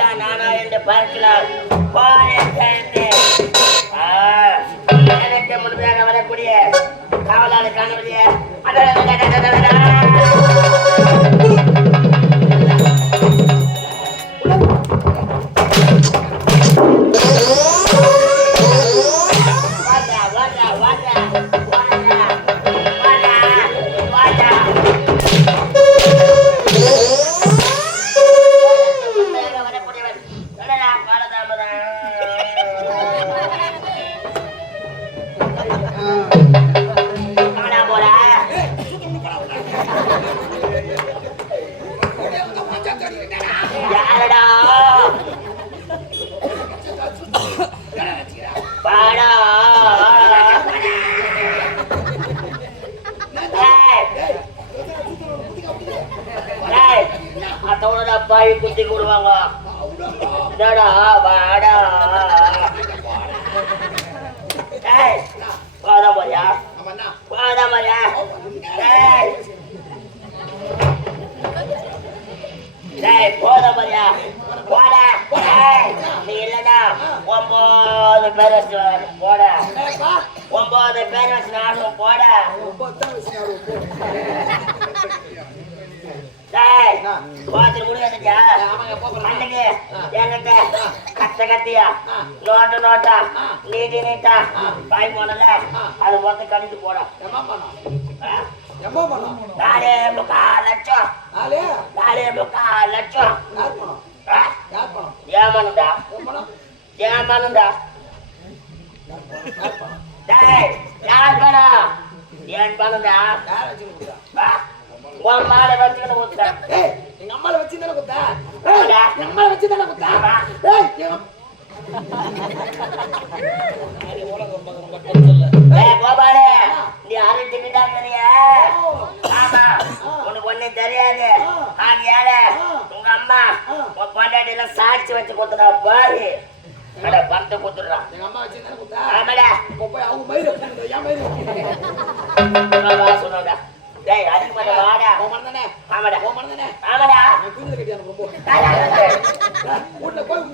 நீயா நானா என்று பார்க்கலாம் எனக்கு முழுமையாக வரக்கூடிய காவலாளர் காணவில்லையே. பாய் குத்தி கூடுவாங்க என்னடா வாடா ஏய் வாடா போறியா வாடா போறியா ஏய் டேய் போத மாதிரியா போடா டேய் நீ இல்லடா ஒன்பது பேர் வச்சு போட ஒன்பது பேர் வச்சு நானும் போட டேய் பாத்து முடியாதுடா அன்னைக்கு என்கிட்ட கத்த கத்தியா நோட்டு நோட்டா நீட்டா பாய் போனல அது மொத்தம் கணிட்டு போடா நாலே முக்கால் லட்சம். நாலே? முக்கால் லட்சம்? ஏமானுடா ஏமானுடா யார் பணம் ஏன் பணம்டா ஆ? உன் மாலை வச்சுக்கிட்டு ஊத்துற எங்க அம்மால வச்சு தானே குத்தா எங்க அம்மால வச்சு தானே ஏய் கோபாலு நீ அரை தின்னுட்டாங்கறிய ஆமா உனக்கு ஒண்ணும் தெரியாது. ஆகியால உங்க அம்மா உன் பொண்டாட்டி எல்லாம் சாட்சி வச்சு கொடுத்துடா பாரு. அட பணத்தை கொடுத்துடுறான் எங்க அம்மா வச்சு தானே குத்தா ஆமாடா. இப்போ போய் அவங்க மயிரை பூண்டு என் மயிரை வைக்கிறீங்க வா. சொன்னடா டேய் அதிக பண்ண வாடா. உன் மனம் தானே? ஆமாடா. உன் மனம் தானே? ஆமாடா. என் குதிரை கட்டி எனக்கு ரொம்ப டேய், வீட்டுல போய்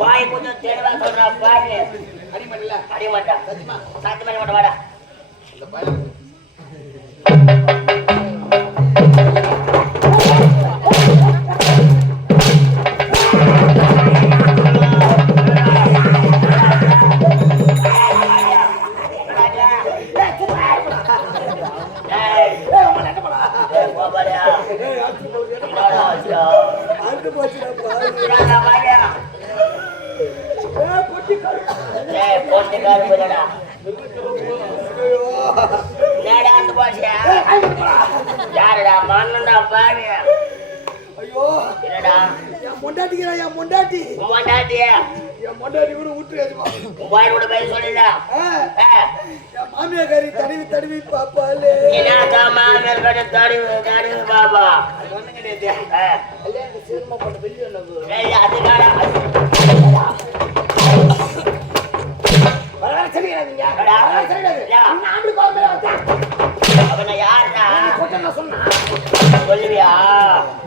வாய் கொஞ்சம் தெளிவா சொல்றா பாரு. சத்தியமா? சாத்து பண்ணி மாட்டா வாடா. இந்த பயம் என்னடா என் பொண்டாட்டிக்கிறா என் பொண்டாட்டி உன் பொண்டாட்டிய என் பொண்டாட்டி கூட விட்டுருச்சுமா உன் வாயோட போய் சொல்லிடா என் மாமியாக்காரி தடவி தடவி பாப்பாலே என்னடா மாமியார் கிட்ட தடவி தடவி பாபா அது ஒண்ணும் கிடையாது பண்ண வெளியே எனக்கு ஏய் அதுக்காடா. நாமளுக்கு யாருடா சொன்னா சொல்லுவியா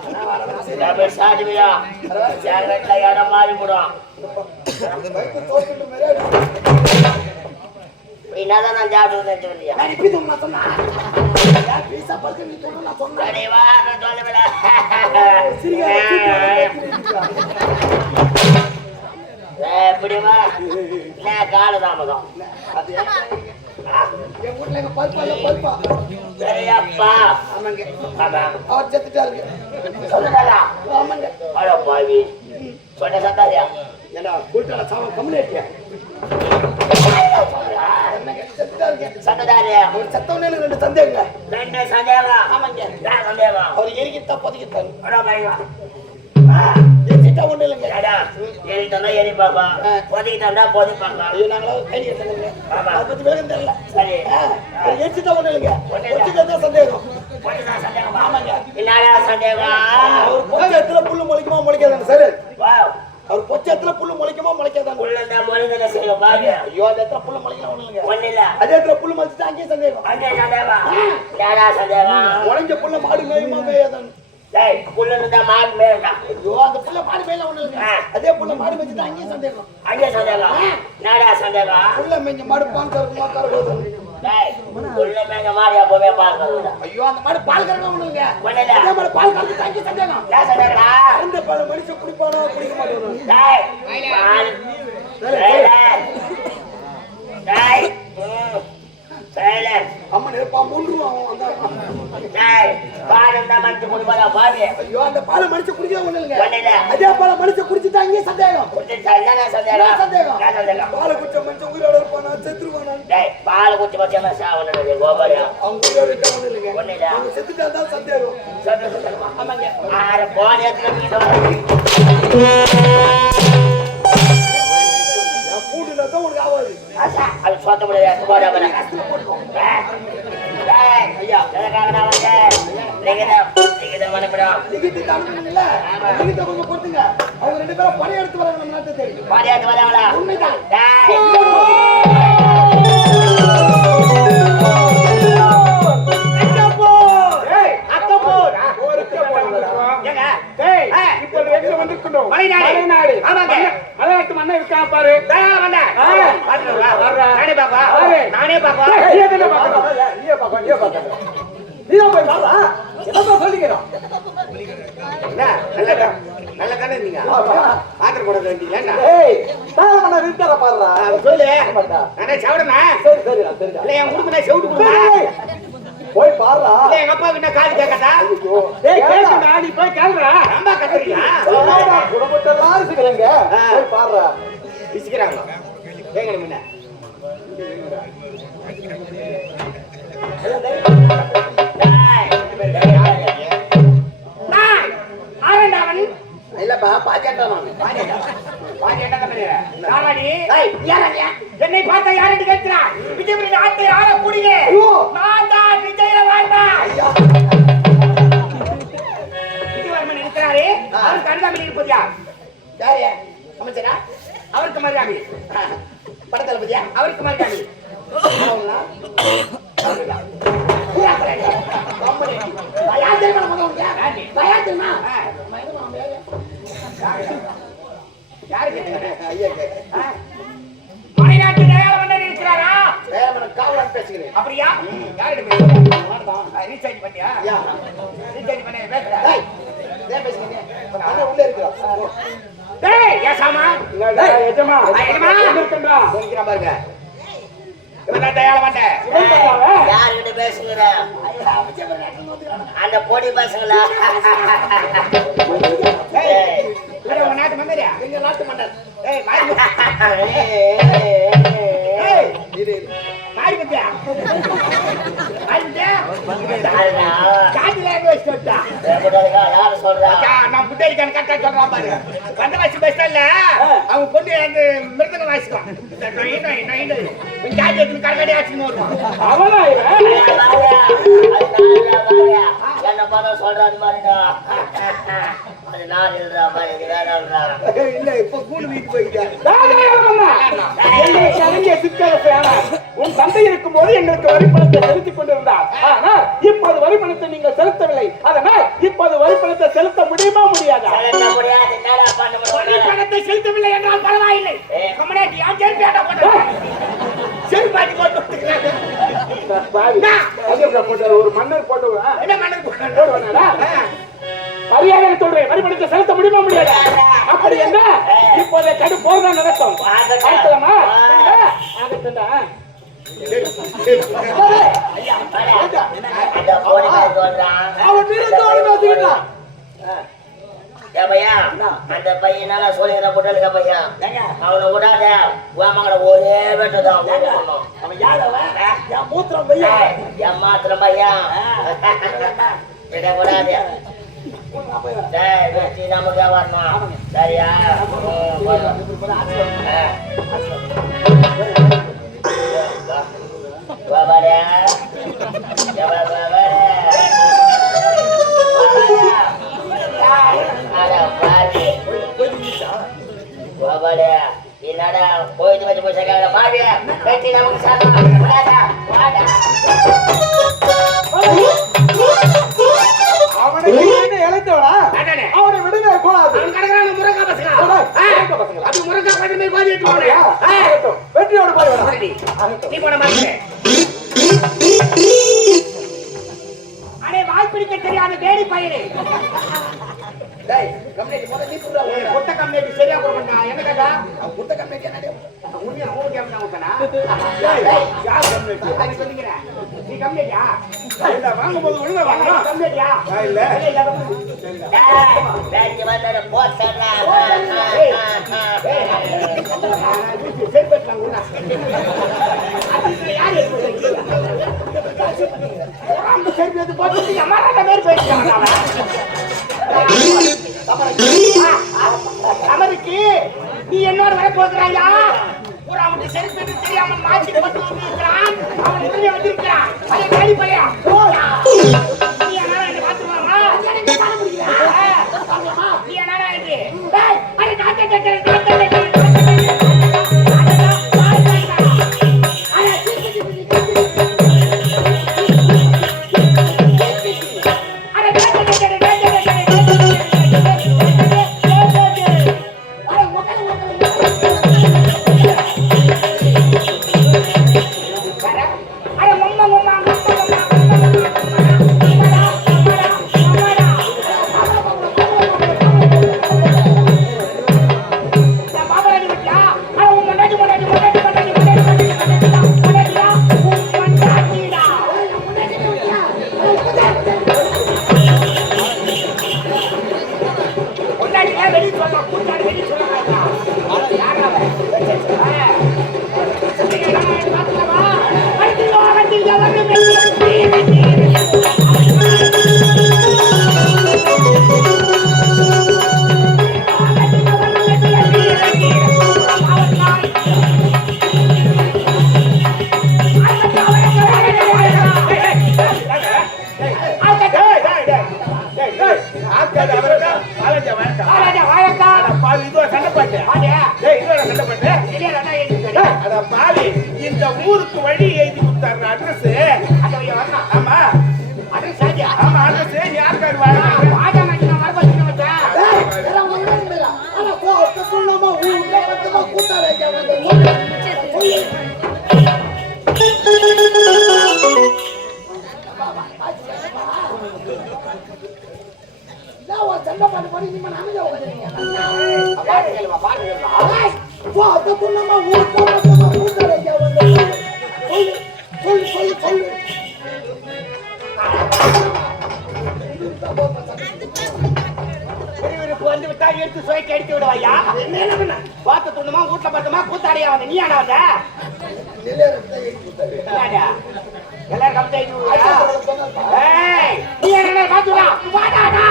நான் வர வர சரி நான் போய் சாடுவியா என் வீட்டுல இடம் மாறி போடும் என்னதான் நான் என்ன கால தாமதம் என் வீட்டுல எங்க பருப்பா இல்ல பருப்பா? சரியப்பா. ஆமாங்க. ஆமா. அவர் செத்துட்டாருங்க. சொல்லுடா ஆமாங்க. அட பாவி. சொன்ன சத்தாரியா? ஏண்டா கூட்டாள சாவ கம்யூனிட்டியா ரெண்டு சந்தேகங்க ரெண்டு சந்தேகம். ஆமாங்க. சந்தேகம்? அவர் எரிக்கிட்டா பொதுக்கிட்டாரு எரிக்கிட்டா ஒண்ணு இல்லைங்க எரிட்டா எரி பாப்பா. பொதிக்கிட்டா பொதி பாப்பா நாங்களா கைடி எடுத்தாங்க. அதை பத்தி விலகம் தெரியல சரி எரிச்சிட்டா ஒண்ணு இல்லைங்க ஒண்ணும் இல்ல. பொதுக்கிட்டா தான் சந்தேகம் பொச்சத்துல புல்லு முளைக்குமா முளைக்காதாங்க சார் அவர் பொச்சத்துல புல்லு முளைக்குமா முளைக்காதாங்க ஐயோ அந்த இடத்துல புல்லு முளைக்கலாம் ஒண்ணு இல்ல அதே இடத்துல புல்லு முளைச்சிட்டு அங்கேயே சந்தேகம் உழைஞ்ச புல்ல மாடு மேயுமா மேயாதான் டேய் புள்ள இருந்தா மாடு மேலடா. ஐயோ அந்த புள்ள மாடு மேல ஒண்ணு இல்லைங்க. ஆ. அதே புள்ள மாடு மேய்ச்சிட்டு அங்கேயும் சந்தேகம். அங்கே சந்தேகம். என்னடா சந்தேகம்? புள்ள மேய்ஞ்ச மாடு பால் கறக்குமா கறக்குது ஐயோ அந்த மாடு பால் மாடு பால் கறக்குது அங்கேயும் சந்தேகம். அந்த பால் மனுஷன் குடிப்பானோ குடிக்க மாட்டானோ? அம்மன் இருப்பா மூன்றுவான் அந்த டேய் பால் இருந்தா மத்து குடிப்படா பாரு ஐயோ அந்த பால் மனுஷன் குடிக்க ஒண்ணு இல்லைங்க அதே பால் மனுஷன் குடிச்சிட்டு அங்கேயும் சந்தேகம். குடிச்சா என்ன சந்தேகம்? சந்தேகம் சந்தேகம்? பால் குடிச்ச மனுஷன் உயிரோட இருப்பானா? செத்துருவானா? டேய் பால் குடிச்சு பச்சை சாவணும் கோபாலியா அவங்க உயிரோட இருக்க ஒண்ணு இல்லைங்க. ஒண்ணுல்ல அவங்க செத்துட்டா தான் சந்தேகம். சந்தேகம் ஆமாங்க. ஆறு போன் ஏத்துல அது சொத்த முடியாது போடா போடா கஷ்டத்துல போட்டுக்கோ டேய் ஐயா எதற்காக நான் வந்தேன் லிகிதம் லிகிதம் அனுப்பிடும் டிக்கெட்டு தாண்டுங்களா டிக்கெட்டை கொஞ்சம் கொடுத்துங்க அவங்க ரெண்டு பேரும் எடுத்து வராங்க நம்ம நாட்டு தேடி பாடியாத்து வராங்களா உண்மைதான் மலைநாடு. மலைநாட்டு மன்னன் இருக்கான் பாரு. நான் பாப்பா. நானே பாப்பா? நல்ல தானே நீங்க. பாத்திரம் போட வேண்டியது டேய், தாழ மன்னர் இருக்காரா பாருடா. சொல்லு. நானே சவடனா. இல்ல என் குடும்பத்தை செவிட்டு போய். இல்ல எங்க அப்பா கிட்ட காது கேட்காதா டேய், கேளுடா, நீ போய் கேளுடா. ரொம்ப கத்துறீங்களா என்னடா, குடும்பத்தெல்லாம் இருக்கிறேங்க. ஆ. போய் பாருடா. பிசிக்கிறாங்க கேட்கணும் முன்ன. இல்லப்பா பாஜாட்டா நான் என்னை பேசுகிறேன். அப்படியா? யாரிடம் பேசுறேன் ரீசார்ஜ் பண்ணியா? ரீசார்ஜ் பண்ணி பேசுறேன் ஏன் பேசுறீங்க? அண்ணா உள்ள இருக்கிறோம் டேய் ஏசாமா ஆ, எஜமா. எங்க இருக்கேன்டா? சொல்லிக்கிறான் பாருங்க. அந்த பொடி பசங்களா? நாட்டு மந்திரியா எங்க நாட்டு மன்னர்? ஏய் மாறி மாறி பத்தியா நான் புத்தடிக்கான கரெக்டா சொல்றான் பாரு வந்தவாசி பஸ் ஸ்டாண்ட்ல அவன் பொண்ணு அந்த மிருதங்க. இவன் ஜாதி எடுத்துன்னு கரகடி ஆச்சுன்னு வருவான். என்ன பண்ண சொல்றாரு மாதிரிடா இல்ல இப்ப கூண்டு வீட்டு. உன் தந்தை இருக்கும்போது எங்களுக்கு வரிப்பணத்தை செலுத்திக் கொண்டிருந்தார். ஆனால் இப்போது வரிப்பணத்தை நீங்கள் செலுத்தவில்லை. அதனால் இப்போது வரிப்பணத்தை செலுத்த முடியுமா முடியாதா? செலுத்த முடியாது. என்னடா பண்ண பொண்ணு முடியும் பணத்தை செலுத்தவில்லை என்றால் பரவாயில்லை. செருப்பாட்டி போட்டு போட்டாரு, ஒரு மன்னர் போட்டவன் என்ன மண்ணுக்கு போட்டாங்க? மரியாதை சொல்றேன். வரிப்பணத்தை செலுத்த முடியுமா முடியாதா? அப்படி என்ன? இப்போதே கடு போர் தான் நடக்கும். பார்க்கலாமா ஆகட்டும்டா அந்த போடி மாதிரி சொல்றான் அவன் வீரத்தோடு பேசிக்கிட்டான் ஏ பையா? அவனை விடாத. உமாங்கட ஒரே அவன் என் மூத்திரம் வெற்றி நமக்கே வரணும் சரியா ம், போதும். ஆ. வா, வாடா. ஏ, வா, வா, வாடா. அட, பாவி. வா, வாடா. என்னடா போயிட்டு வச்சு போய் சேர்க்காத பாவி வெற்றி நமக்கு சாதம் அப்படி முருங்கா பாட்டு போய் பாதி எடுத்து? போனேன். வெற்றியோடு. ஆகட்டும். நீ போன மாதிரி அடே வாய் பிடிக்க தெரியாத டேய் போட நீ புடுறா சரியா போட மாட்டான் என்ன கேட்டா? என்னடே? உண்மையா யார்? அது சொல்லிக்கிறேன். நீ இல்ல, வாங்கும்போது ஒழுங்கா வாங்கணும். கம்மியாட்டியா ஆ, இல்ல. பேச்சு வந்தாரு போயிட்டு அமருக்கு நீ என்னோட வர போகிறாயா? ஒரு அவனுக்கு செருப்பு எடுத்து மாற்றி போட்டு வந்திருக்கிறான். அவன் உடனே வந்திருக்கிறான். அதை Okay, okay, okay. வந்து விட்டா எடுத்து சுவைக்கு எடுத்து விடுவாயா? என்ன பண்ண? பார்த்து துண்ணுமா வீட்டுல பார்த்தமா கூத்தாடியா வந்த? நீ ஆனா வந்த? எல்லாரும்? ஏய், நீ என்ன பாத்துடா வாடாடா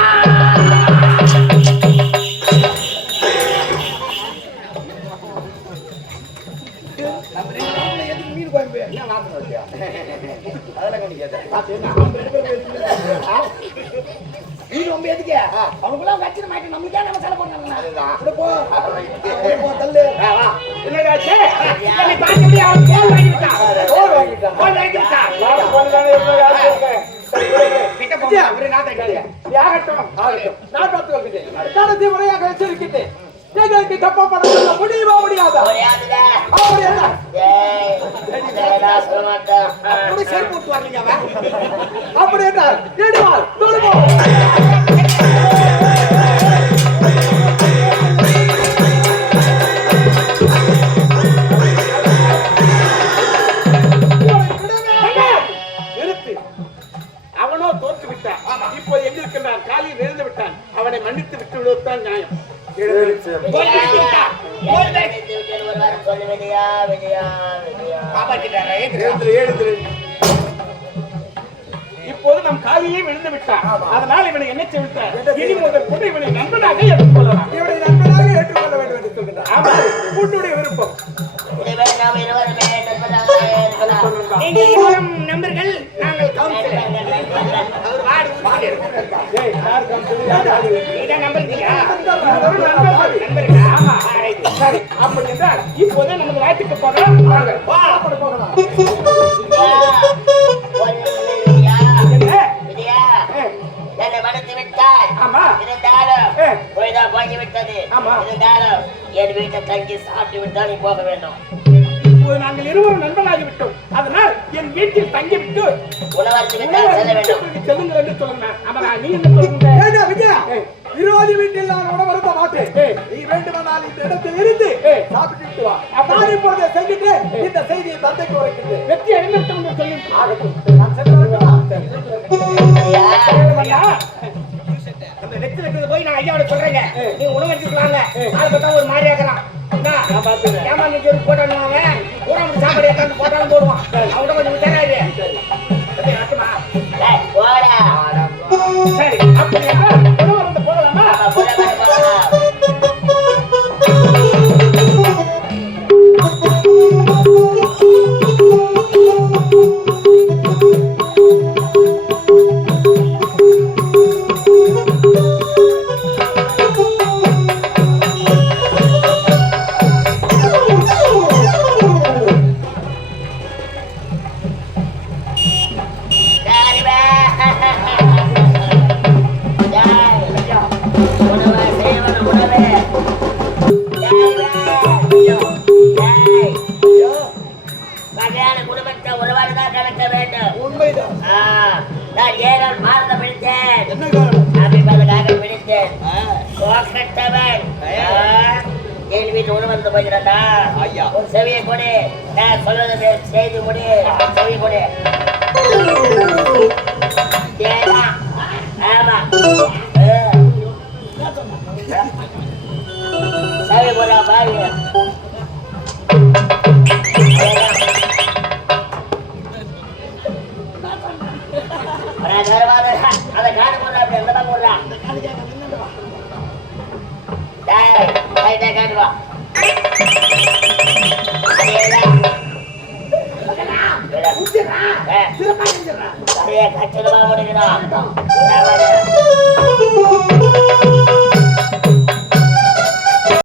அதெல்லாம் கண்டிக்காத. ரெண்டு பேரும் எதுக்கு? அவங்களுக்குலாம் வச்சிட மாட்டேன், நம்மளுக்கே நம்ம செலவு. அப்படியே போ. தள்ளு. என்னடா? நீ பார்க்க முடியாது. அவன் கோல் வாங்கி விட்டான் போர் வாங்கிட்டான். கோல் வாங்கி விட்டான். நானும் போனதானே இருந்தேன், யாருக்கு இருக்கேன்? சரி, சரி, சரி. கிட்ட போங்க. ஆமா ரைட் சரி அப்படி என்றால் இப்போதே நம்ம நாட்டுக்கு போகலாம். வாங்க சாப்பிட போகலாம். விஜயா, என்ன மன்னித்து விட்டாய் ஆமா இருந்தாலும் ஏ. பொழுதா இருந்தாலும் என் வீட்டை தங்கி சாப்பிட்டு விட்டு தான் நீ போக வேண்டும். நாங்கள் இருவரும் நண்பனாகி விட்டோம் அதனால் என் வீட்டில் தங்கிவிட்டு செல்லுங்கள் என்று சொல்லுங்க அமரா நீ என்ன சொல்லுங்க. விரோதி வீட்டில் நான் உணவருந்த மாட்டேன். நீ வேண்டுமானால் இந்த இடத்தில் இருந்து. சாப்பிட்டு வா. நான் இப்பொழுது செஞ்சுட்டு இந்த செய்தியை தந்தைக்கு உரைக்கின்றேன் வெற்றி அடைந்துவிட்டோம் என்று சொல்லி ஆகட்டும். நான் சென்று போய் நான் ஐயாவோட சொல்றேங்க. நீ உணவு எடுத்துக்கலாங்க. ஆள் பார்த்தா ஒரு மாதிரியா இருக்கிறான் என்ன? ஏமா நீ சொல்லி போட்டானுவாங்க மட்டும் சாப்பாடு ஏற்காந்து போட்டாலும் போடுவான். அவன்கிட்ட கொஞ்சம் டேய், போடா. சரி வீட்டு உணவு போகிறதா. ஒரு செவியை கொடு. நான் சொல்வது செய்தி கொடு. செவி செவி கொடா பாருங்க நான்